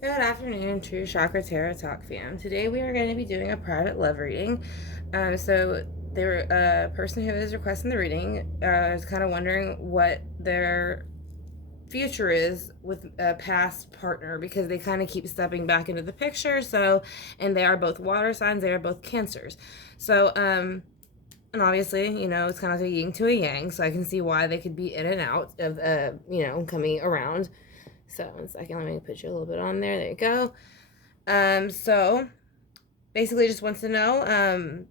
Good afternoon, True Chakra Tarot Talk fam. Today we are going to be doing a private love reading. So the person who is requesting the reading is kind of wondering what their future is with a past partner because they kind of keep stepping back into the picture. And they are both water signs. They are both Cancers. And obviously, it's kind of like a yin to a yang. So I can see why they could be in and out of, coming around. So, 1 second, let me put you a little bit on there. There you go. So basically just wants to know,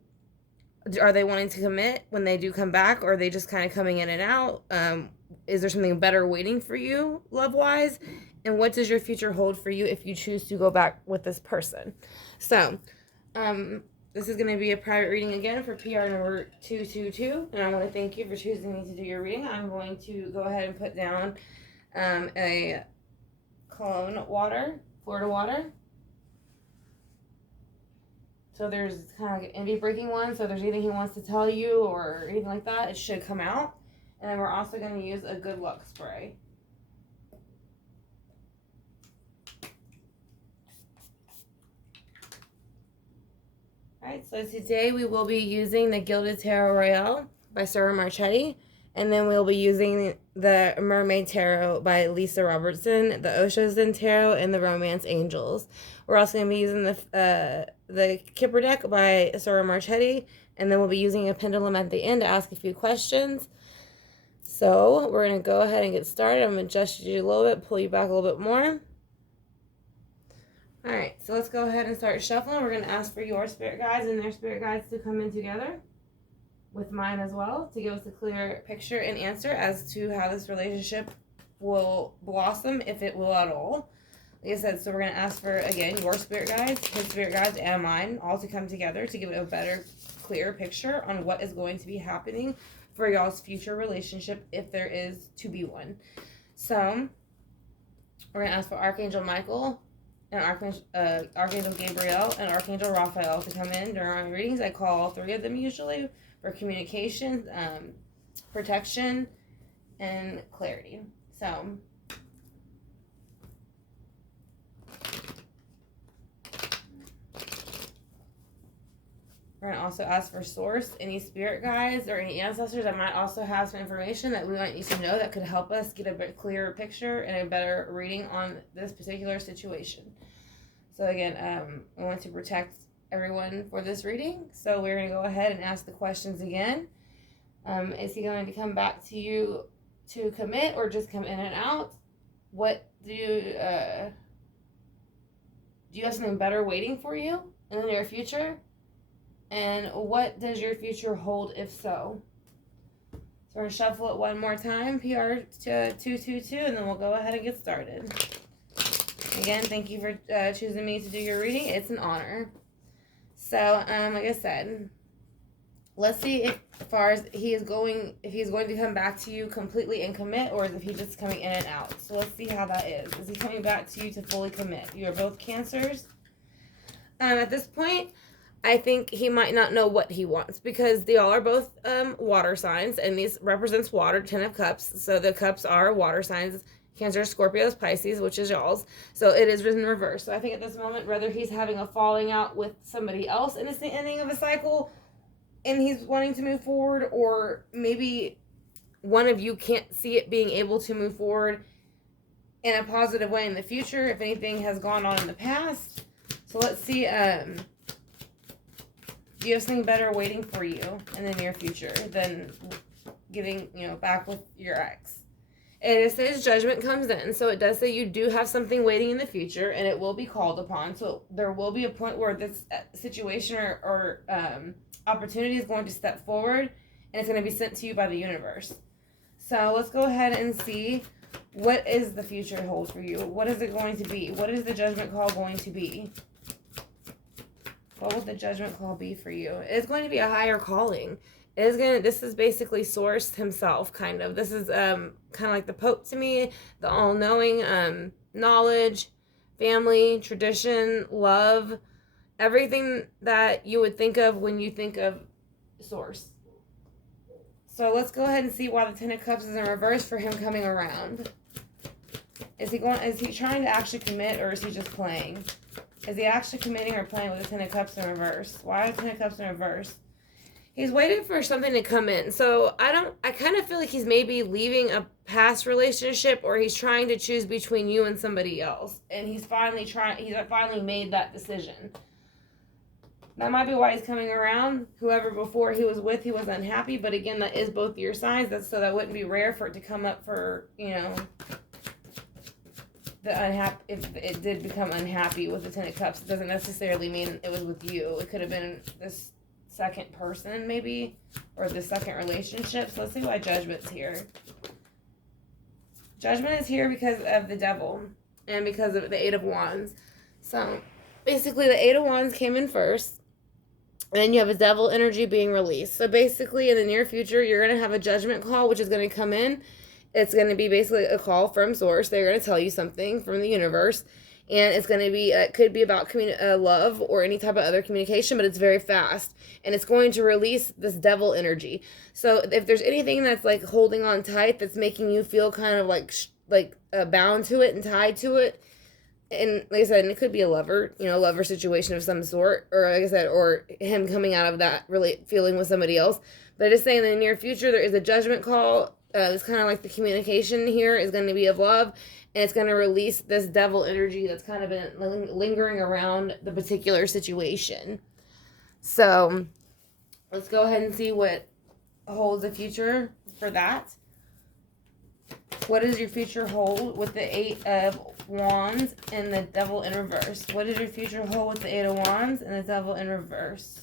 are they wanting to commit when they do come back, or are they just kind of coming in and out? Is there something better waiting for you, love-wise? And what does your future hold for you if you choose to go back with this person? So, this is going to be a private reading again for PR number 222, and I want to thank you for choosing me to do your reading. I'm going to go ahead and put down a Cologne water, Florida water. So there's kind of like an indie breaking one. So if there's anything he wants to tell you or anything like that, it should come out. And then we're also going to use a good luck spray. Alright, so today we will be using the Gilded Tarot Royale by Sarah Marchetti. And then we'll be using the Mermaid Tarot by Lisa Robertson, the Osho Zen Tarot, and the Romance Angels. We're also going to be using the Kipper deck by Sarah Marchetti, and then we'll be using a pendulum at the end to ask a few questions. So we're going to go ahead and get started. I'm going to adjust you a little bit, pull you back a little bit more. Alright, so let's go ahead and start shuffling. We're going to ask for your spirit guides and their spirit guides to come in together with mine as well to give us a clear picture and answer as to how this relationship will blossom, if it will at all. Like I said, so we're going to ask for, again, your spirit guides, his spirit guides, and mine, all to come together to give it a better, clear picture on what is going to be happening for y'all's future relationship, if there is to be one. So, we're going to ask for Archangel Michael and Archangel Gabriel and Archangel Raphael to come in during our readings. I call all three of them usually for communication, protection, and clarity. So, we're going to also ask for source, any spirit guides or any ancestors that might also have some information that we want you to know that could help us get a bit clearer picture and a better reading on this particular situation. So again, we want to protect everyone for this reading. So we're going to go ahead and ask the questions again. Is he going to come back to you to commit or just come in and out? What do you have something better waiting for you in the near future? And what does your future hold if so? So we're going to shuffle it one more time, PR to 222, and then we'll go ahead and get started. Again, thank you for choosing me to do your reading. It's an honor. So, like I said, let's see if he's going to come back to you completely and commit, or if he's just coming in and out. So let's see how that is. Is he coming back to you to fully commit? You are both Cancers. At this point, I think he might not know what he wants because they all are both water signs, and these represents water, 10 of Cups. So the cups are water signs. Cancer, Scorpios, Pisces, which is y'all's. So it is in reverse. So I think at this moment, whether he's having a falling out with somebody else and it's the ending of a cycle and he's wanting to move forward, or maybe one of you can't see it being able to move forward in a positive way in the future if anything has gone on in the past. So let's see, do you have something better waiting for you in the near future than getting, back with your ex? And it says judgment comes in. So it does say you do have something waiting in the future, and it will be called upon. So there will be a point where this situation or opportunity is going to step forward, and it's going to be sent to you by the universe. So let's go ahead and see, what is the future hold for you? What is it going to be? What is the judgment call going to be? What will the judgment call be for you? It's going to be a higher calling. This is basically Source himself, kind of. This is kind of like the Pope to me, the all-knowing, knowledge, family, tradition, love, everything that you would think of when you think of Source. So let's go ahead and see why the 10 of Cups is in reverse for him coming around. Is he trying to actually commit, or is he just playing? Is he actually committing or playing with the Ten of Cups in reverse? Why is Ten of Cups in reverse? He's waiting for something to come in. So I kind of feel like he's maybe leaving a past relationship, or he's trying to choose between you and somebody else. And he's finally made that decision. That might be why he's coming around. Whoever before he was with, he was unhappy. But again, that is both your signs. So that wouldn't be rare for it to come up for, the unhappy. If it did become unhappy with the Ten of Cups, it doesn't necessarily mean it was with you. It could have been this second person, maybe, or the second relationship. So let's see why Judgment's here. Judgment is here because of the Devil and because of the Eight of Wands. So basically, the Eight of Wands came in first. And then you have a Devil energy being released. So basically, in the near future, you're going to have a judgment call, which is going to come in. It's going to be basically a call from source. They're going to tell you something from the universe. And it's going to be, it could be about love or any type of other communication, but it's very fast. And it's going to release this Devil energy. So if there's anything that's like holding on tight, that's making you feel kind of like bound to it and tied to it, and like I said, it could be a lover, lover situation of some sort, or like I said, or him coming out of that really feeling with somebody else. But just saying, in the near future, there is a judgment call. It's kind of like the communication here is going to be of love, and it's going to release this Devil energy that's kind of been lingering around the particular situation. So let's go ahead and see what holds the future for that. What does your future hold with the Eight of Wands and the Devil in reverse? What does your future hold with the Eight of Wands and the Devil in reverse?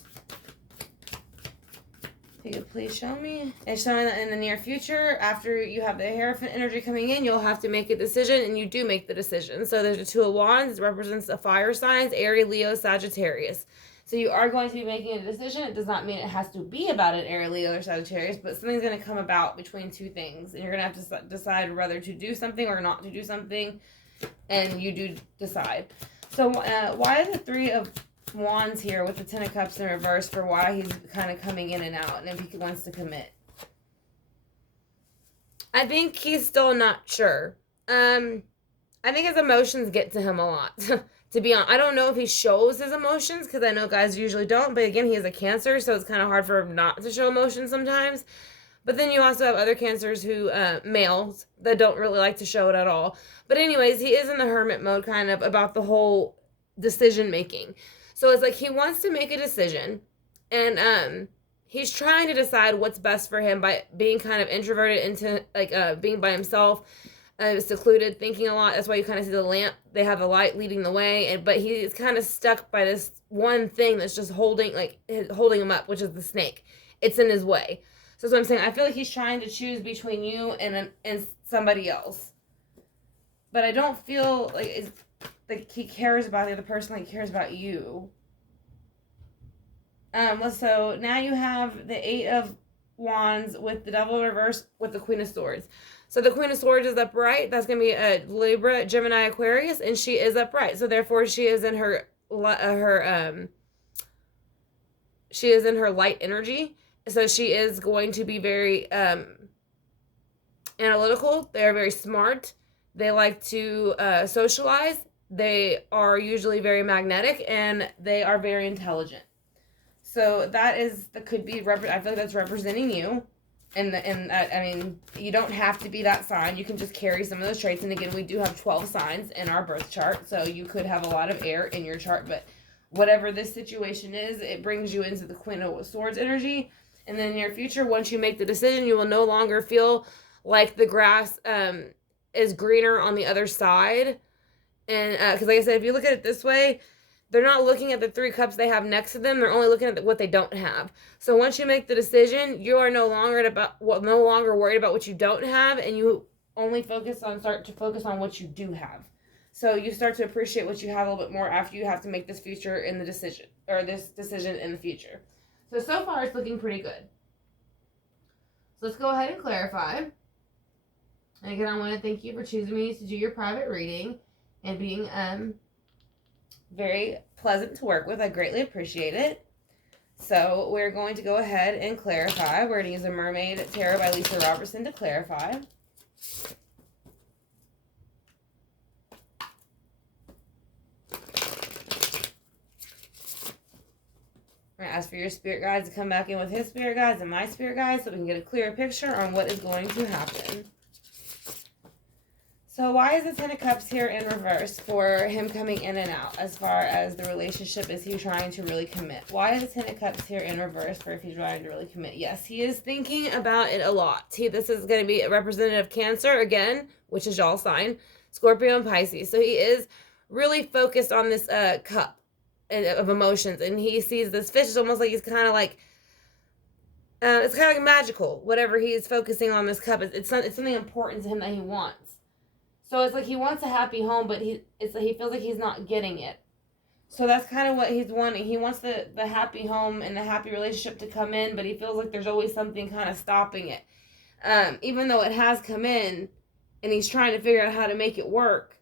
If you could please show me. It's showing that in the near future, after you have the Hierophant energy coming in, you'll have to make a decision, and you do make the decision. So there's the Two of Wands. It represents the fire signs, Aries, Leo, Sagittarius. So you are going to be making a decision. It does not mean it has to be about an Aries, Leo, or Sagittarius, but something's going to come about between two things. And you're going to have to decide whether to do something or not to do something. And you do decide. So why is the Three of Wands here with the Ten of Cups in reverse for why he's kind of coming in and out and if he wants to commit? I think he's still not sure. I think his emotions get to him a lot. To be honest, I don't know if he shows his emotions, because I know guys usually don't. But again, he is a Cancer, so it's kind of hard for him not to show emotions sometimes. But then you also have other Cancers who, males, that don't really like to show it at all. But anyways, he is in the hermit mode kind of about the whole decision making. So it's like he wants to make a decision, and he's trying to decide what's best for him by being kind of introverted into being by himself. Secluded, thinking a lot. That's why you kind of see the lamp. They have the light leading the way, but he's kind of stuck by this one thing that's just holding him up, which is the snake. It's in his way. So that's what I'm saying. I feel like he's trying to choose between you and somebody else, but I don't feel like he cares about the other person like he cares about you. So now you have the Eight of Wands with the Devil in reverse with the Queen of Swords. So the Queen of Swords is upright. That's going to be a Libra, Gemini, Aquarius, and she is upright. So therefore she is in her light energy. So she is going to be very analytical. They are very smart. They like to socialize. They are usually very magnetic, and they are very intelligent. So that could be, I feel like that's representing you. And I mean, you don't have to be that sign. You can just carry some of those traits. And again, we do have 12 signs in our birth chart. So you could have a lot of air in your chart. But whatever this situation is, it brings you into the Queen of Swords energy. And then in your future, once you make the decision, you will no longer feel like the grass is greener on the other side. And because like I said, if you look at it this way, they're not looking at the three cups they have next to them. They're only looking at what they don't have. So once you make the decision, you are no longer worried about what you don't have, and you only start to focus on what you do have. So you start to appreciate what you have a little bit more after you have to make this decision in the future. So far it's looking pretty good. So let's go ahead and clarify. And again, I want to thank you for choosing me to do your private reading and being very pleasant to work with. I greatly appreciate it. So we're going to go ahead and clarify. We're going to use a Mermaid Tarot by Lisa Robertson to clarify. ask for your spirit guides to come back in with his spirit guides and my spirit guides so we can get a clearer picture on what is going to happen. So why is the Ten of Cups here in reverse for him coming in and out as far as the relationship? Is he trying to really commit? Why is the Ten of Cups here in reverse for if he's trying to really commit? Yes, he is thinking about it a lot. This is going to be a representative Cancer again, which is y'all sign, Scorpio and Pisces. So he is really focused on this cup of emotions, and he sees this fish. It's almost like he's kind of like, it's kind of like magical. Whatever he is focusing on this cup, it's something important to him that he wants. So it's like he wants a happy home, but he feels like he's not getting it. So that's kind of what he's wanting. He wants the happy home and the happy relationship to come in, but he feels like there's always something kind of stopping it. Even though it has come in, and he's trying to figure out how to make it work,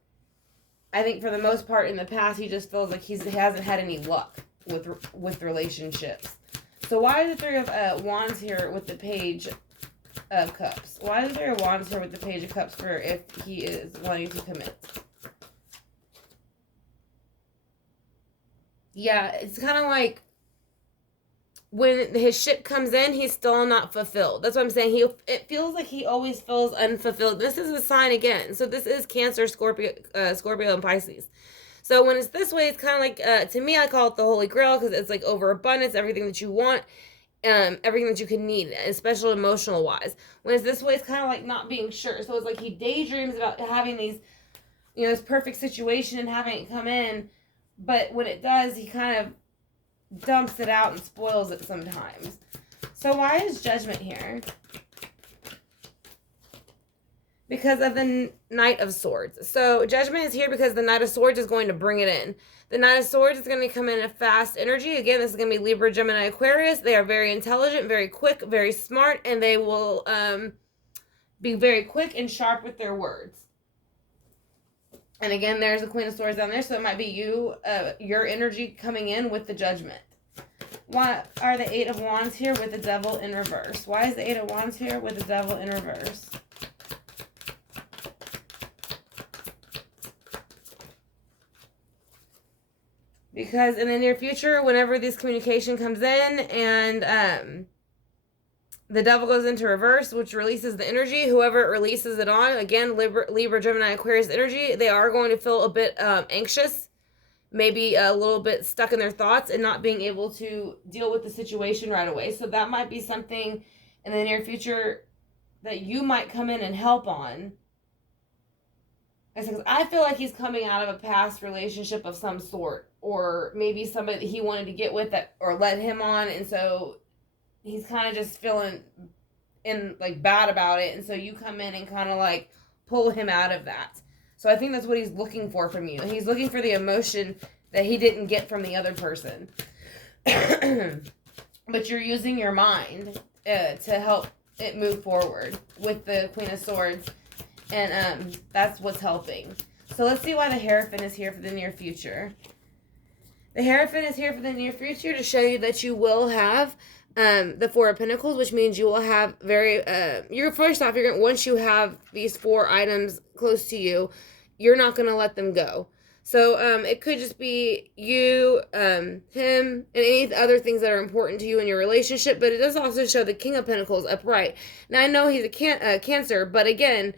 I think for the most part in the past, he just feels like he hasn't had any luck with relationships. So why is the Three of Wands here with the Page of Cups? Why is there a Wands here with the Page of Cups for if he is wanting to commit? Yeah, it's kind of like when his ship comes in, he's still not fulfilled. That's what I'm saying. It feels like he always feels unfulfilled. This is a sign again. So this is Cancer, Scorpio, and Pisces. So when it's this way, it's kind of like, to me, I call it the Holy Grail because it's like overabundance, everything that you want. Everything that you can need, especially emotional wise. When it's this way, it's kind of like not being sure. So it's like he daydreams about having these, this perfect situation and having it come in, but when it does, he kind of dumps it out and spoils it sometimes. So why is Judgment here? Because of the Knight of Swords. So Judgment is here because the Knight of Swords is going to bring it in. The Knight of Swords is going to come in a fast energy. Again, this is going to be Libra, Gemini, Aquarius. They are very intelligent, very quick, very smart, and they will be very quick and sharp with their words. And again, there's the Queen of Swords down there, so it might be your energy coming in with the Judgment. Why are the Eight of Wands here with the Devil in reverse? Why is the Eight of Wands here with the Devil in reverse? Because in the near future, whenever this communication comes in and the Devil goes into reverse, which releases the energy, whoever it releases it on, again, Libra, Gemini, Aquarius energy, they are going to feel a bit anxious, maybe a little bit stuck in their thoughts and not being able to deal with the situation right away. So that might be something in the near future that you might come in and help on. Because I feel like he's coming out of a past relationship of some sort, or maybe somebody that he wanted to get with that or led him on, and so he's kind of just feeling bad about it, and so you come in and kind of like pull him out of that. So I think that's what he's looking for from you. He's looking for the emotion that he didn't get from the other person. But you're using your mind to help it move forward with the Queen of Swords. And that's what's helping. So let's see why the Hierophant is here for the near future. The Hierophant is here for the near future to show you that you will have the Four of Pentacles, which means you will have once you have these four items close to you, you're not going to let them go. So it could just be you, him, and any other things that are important to you in your relationship, but it does also show the King of Pentacles upright. Now, I know he's a Cancer, but again,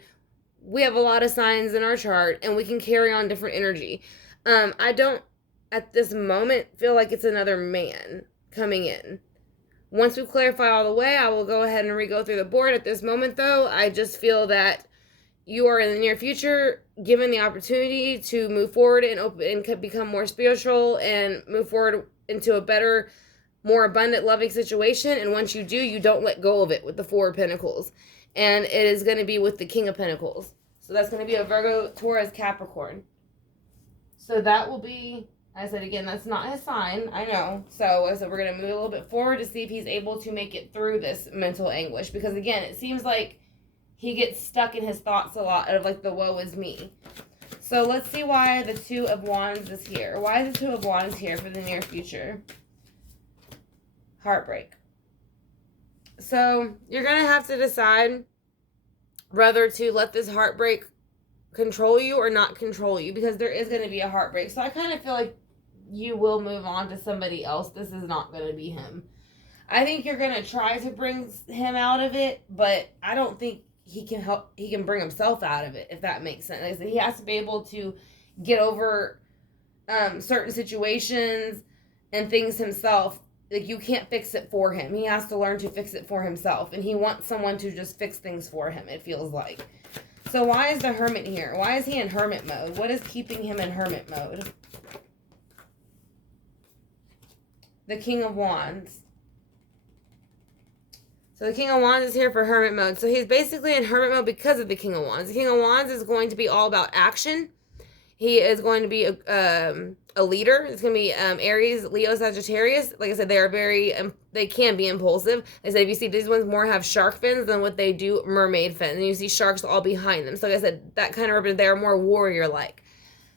we have a lot of signs in our chart, and we can carry on different energy. I don't, at this moment, feel like it's another man coming in. Once we clarify all the way, I will go ahead and re-go through the board. At this moment, though, I just feel that you are in the near future given the opportunity to move forward and become more spiritual and move forward into a better, more abundant, loving situation. And once you do, you don't let go of it with the Four of Pentacles. And it is going to be with the King of Pentacles. So that's going to be a Virgo, Taurus, Capricorn. So that will be, I said again, that's not his sign, I know. So we're going to move a little bit forward to see if he's able to make it through this mental anguish. Because again, it seems like he gets stuck in his thoughts a lot of like the woe is me. So let's see why the Two of Wands is here. Why is the Two of Wands here for the near future? Heartbreak. So you're going to have to decide whether to let this heartbreak control you or not control you, because there is going to be a heartbreak. So I kind of feel like you will move on to somebody else. This is not going to be him. I think you're going to try to bring him out of it, but I don't think he can bring himself out of it, if that makes sense. Like I said, he has to be able to get over certain situations and things himself. Like, you can't fix it for him. He has to learn to fix it for himself, and he wants someone to just fix things for him, it feels like. So why is the Hermit here? Why is he in hermit mode? What is keeping him in hermit mode? The King of Wands. So the King of Wands is here for hermit mode. So he's basically in hermit mode because of the King of Wands. The King of Wands is going to be all about action. He is going to be a leader. It's going to be Aries, Leo, Sagittarius. Like I said, they are very, they can be impulsive. I said, if you see these ones more have shark fins than what they do mermaid fins. And you see sharks all behind them. So like I said, that kind of, they're more warrior-like.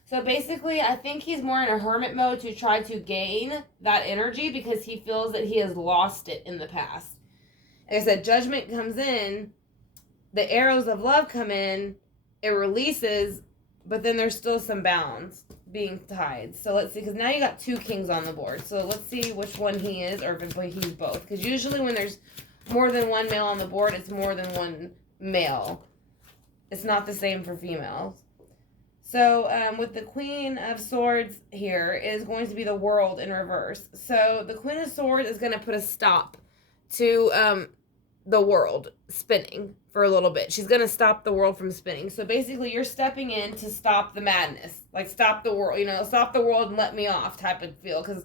So basically, I think he's more in a hermit mode to try to gain that energy because he feels that he has lost it in the past. Like I said, judgment comes in, the arrows of love come in, it releases, but then there's still some bounds being tied. So let's see, because now you got two kings on the board. So let's see which one he is, or if he's both. Because usually when there's more than one male on the board, it's more than one male. It's not the same for females. So with the Queen of Swords here is going to be the World in reverse. So the Queen of Swords is going to put a stop to the world spinning for a little bit. She's going to stop the world from spinning. So basically you're stepping in to stop the madness. Like, stop the world, stop the world and let me off type of feel. Because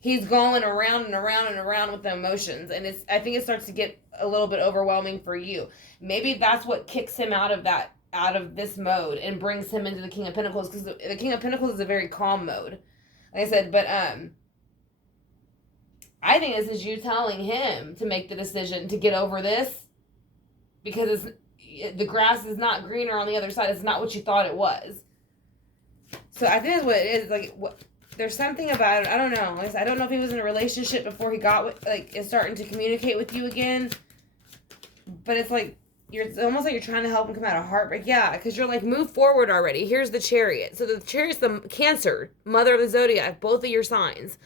he's going around and around and around with the emotions. And I think it starts to get a little bit overwhelming for you. Maybe that's what kicks him out of this mode and brings him into the King of Pentacles. Because the King of Pentacles is a very calm mode. Like I said, but I think this is you telling him to make the decision to get over this, because the grass is not greener on the other side. It's not what you thought it was. So I think that's what it is. Like, there's something about it. I don't know. I don't know if he was in a relationship before he is starting to communicate with you again. But it's like, it's almost like you're trying to help him come out of heartbreak. Yeah, because you're like, move forward already. Here's the Chariot. So the Chariot's the Cancer, mother of the zodiac, both of your signs.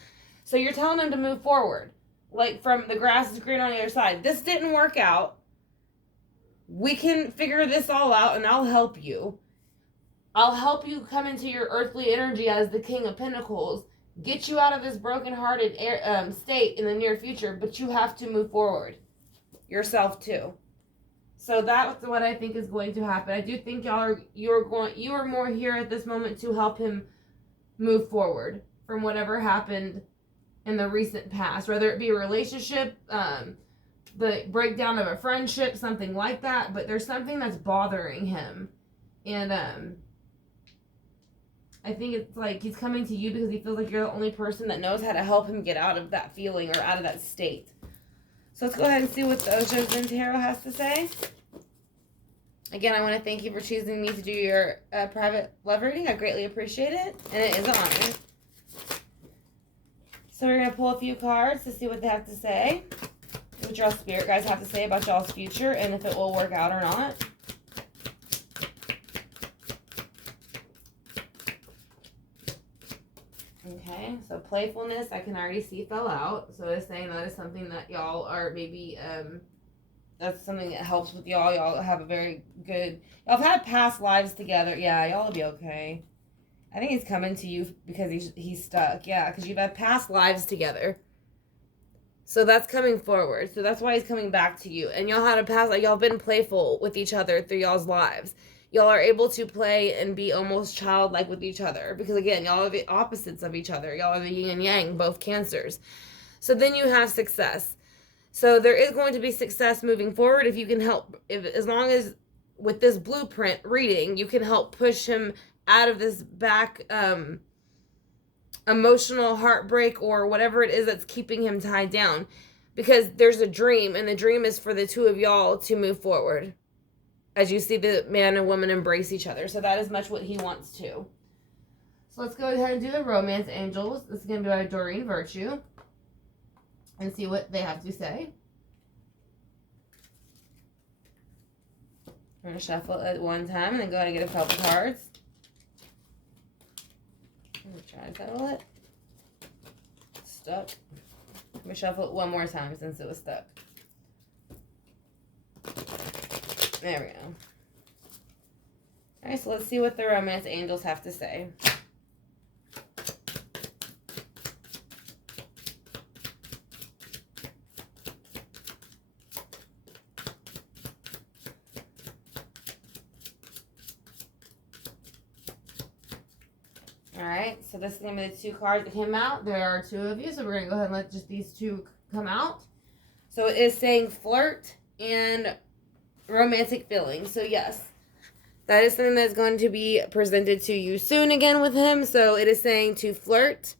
So you're telling him to move forward. Like, from the grass is green on the other side. This didn't work out. We can figure this all out, and I'll help you. I'll help you come into your earthly energy as the King of Pentacles. Get you out of this brokenhearted state in the near future. But you have to move forward. Yourself, too. So that's what I think is going to happen. I do think you are more here at this moment to help him move forward from whatever happened in the recent past, whether it be a relationship, the breakdown of a friendship, something like that. But there's something that's bothering him, and I think it's like he's coming to you because he feels like you're the only person that knows how to help him get out of that feeling or out of that state. So let's go ahead and see what the Osho Zen Tarot has to say. Again, I want to thank you for choosing me to do your private love reading. I greatly appreciate it, and it is an honor. So we're going to pull a few cards to see what they have to say. What y'all spirit guys have to say about y'all's future and if it will work out or not. Okay, so playfulness, I can already see fell out. So it's saying that is something that y'all are maybe, that's something that helps with y'all. Y'all have a very good, y'all have had past lives together. Yeah, y'all will be okay. I think he's coming to you because he's stuck. Yeah, because you've had past lives together. So that's coming forward. So that's why he's coming back to you. And y'all had a past, like, y'all been playful with each other through y'all's lives. Y'all are able to play and be almost childlike with each other. Because, again, y'all are the opposites of each other. Y'all are the yin and yang, both Cancers. So then you have success. So there is going to be success moving forward if you can help, as long as with this blueprint reading, you can help push him out of this back emotional heartbreak or whatever it is that's keeping him tied down. Because there's a dream, and the dream is for the two of y'all to move forward as you see the man and woman embrace each other. So that is much what he wants to. So let's go ahead and do the Romance Angels. This is going to be by Doreen Virtue and see what they have to say. We're going to shuffle it at one time and then go ahead and get a couple cards. I'm going to try to settle it. stuck. Let me shuffle it one more time since it was stuck. There we go. All right, so let's see what the romance angels have to say. All right, so this is going to be the two cards that came out. There are two of you, so we're going to go ahead and let just these two come out. So it is saying flirt and romantic feelings. So yes, that is something that's going to be presented to you soon again with him. So it is saying to flirt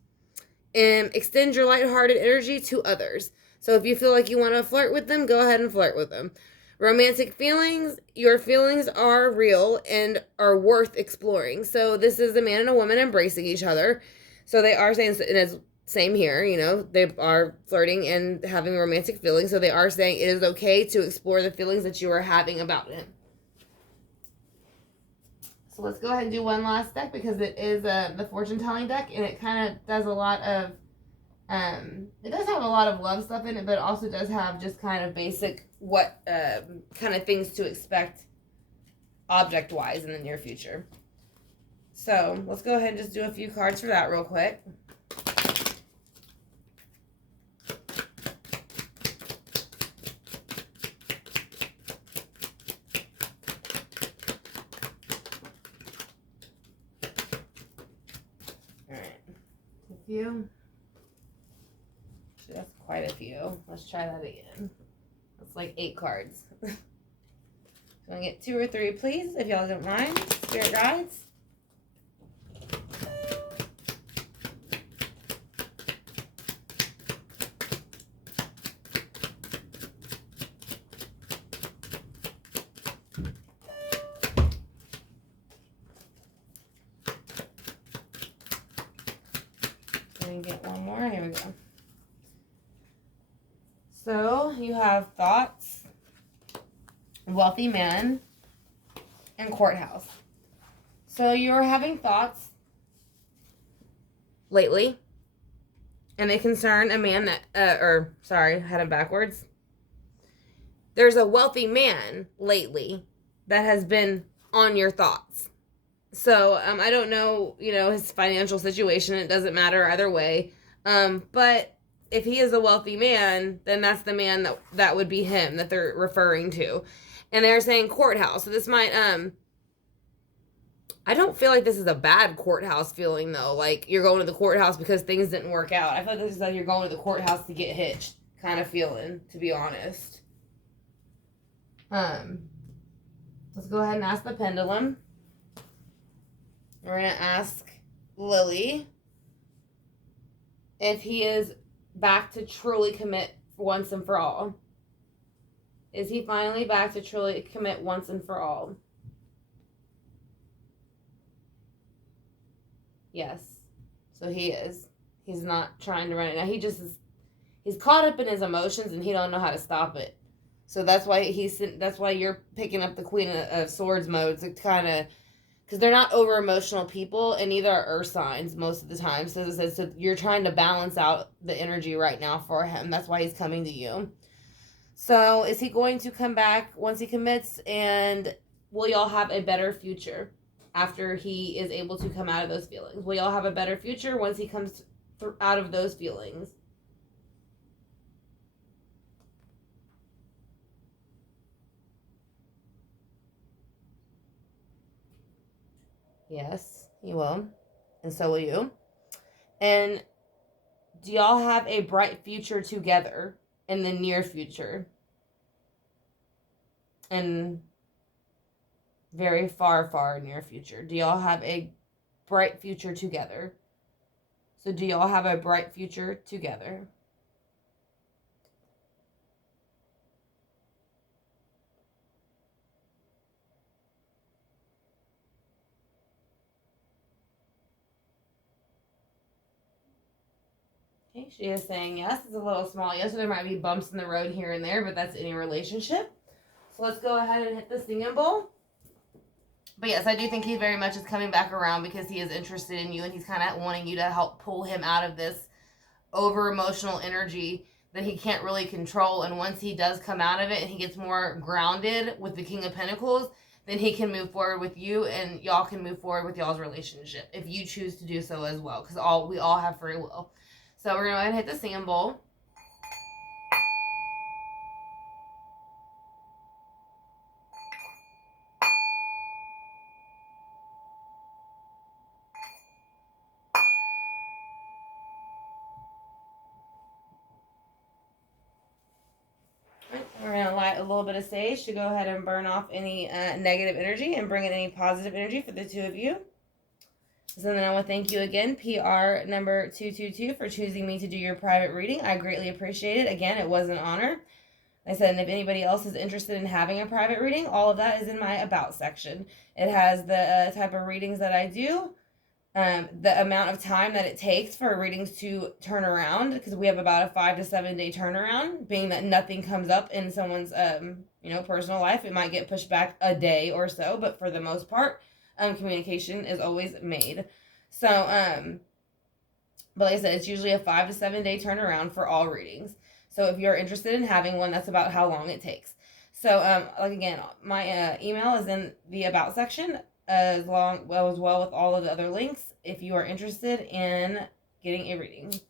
and extend your lighthearted energy to others. So if you feel like you want to flirt with them, go ahead and flirt with them. Romantic feelings, your feelings are real and are worth exploring. So this is a man and a woman embracing each other. So they are saying, and it's same here, you know, they are flirting and having romantic feelings. So they are saying it is okay to explore the feelings that you are having about him. So let's go ahead and do one last deck because it is the fortune telling deck, and it kind of does a lot of, it does have a lot of love stuff in it, but it also does have just kind of basic what kind of things to expect object wise in the near future. So let's go ahead and just do a few cards for that real quick. Few. Actually, that's quite a few. Let's try that again. That's like 8 cards. So I'm gonna get 2 or 3, please, if y'all don't mind. Spirit guides. Get one more. Here we go. So you have thoughts, wealthy man, and courthouse. So you're having thoughts lately, and they concern a man that, had it backwards. There's a wealthy man lately that has been on your thoughts. So, I don't know, you know, his financial situation. It doesn't matter either way. But if he is a wealthy man, then that's the man that would be him that they're referring to. And they're saying courthouse. So this might, I don't feel like this is a bad courthouse feeling, though. Like, you're going to the courthouse because things didn't work out. I feel like this is like you're going to the courthouse to get hitched kind of feeling, to be honest. Let's go ahead and ask the pendulum. We're going to ask Lily if he is back to truly commit once and for all. Is he finally back to truly commit once and for all? Yes. So he is. He's not trying to run it. Now he just is, he's caught up in his emotions and he don't know how to stop it. So that's why you're picking up the Queen of Swords mode to kind of, because they're not over emotional people, and neither are earth signs most of the time. So you're trying to balance out the energy right now for him. That's why he's coming to you. So is he going to come back once he commits, and will y'all have a better future after he is able to come out of those feelings? Will y'all have a better future once he comes out of those feelings? Yes, he will. And so will you. And do y'all have a bright future together in the near future? And very far, far near future. Do y'all have a bright future together? So do y'all have a bright future together? Okay, she is saying yes. It's a little small yes, so there might be bumps in the road here and there, but that's any relationship. So let's go ahead and hit the singing bowl. But yes, I do think he very much is coming back around because he is interested in you, and he's kind of wanting you to help pull him out of this over emotional energy that he can't really control. And once he does come out of it and he gets more grounded with the King of Pentacles, then he can move forward with you, and y'all can move forward with y'all's relationship if you choose to do so as well, because we all have free will. So we're going to go ahead and hit the sand bowl. We're going to light a little bit of sage to go ahead and burn off any negative energy and bring in any positive energy for the two of you. So then I want to thank you again, PR number 222, for choosing me to do your private reading. I greatly appreciate it. Again, it was an honor. Like I said, and if anybody else is interested in having a private reading, all of that is in my About section. It has the type of readings that I do, the amount of time that it takes for readings to turn around, because we have about a 5 to 7 day turnaround, being that nothing comes up in someone's personal life. It might get pushed back a day or so, but for the most part, communication is always made. So but like I said, it's usually a 5 to 7 day turnaround for all readings. So if you're interested in having one, that's about how long it takes. So like again, my email is in the About section, as well with all of the other links if you are interested in getting a reading.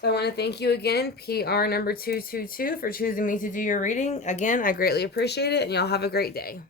So I want to thank you again, PR number 222, for choosing me to do your reading. Again, I greatly appreciate it, and y'all have a great day.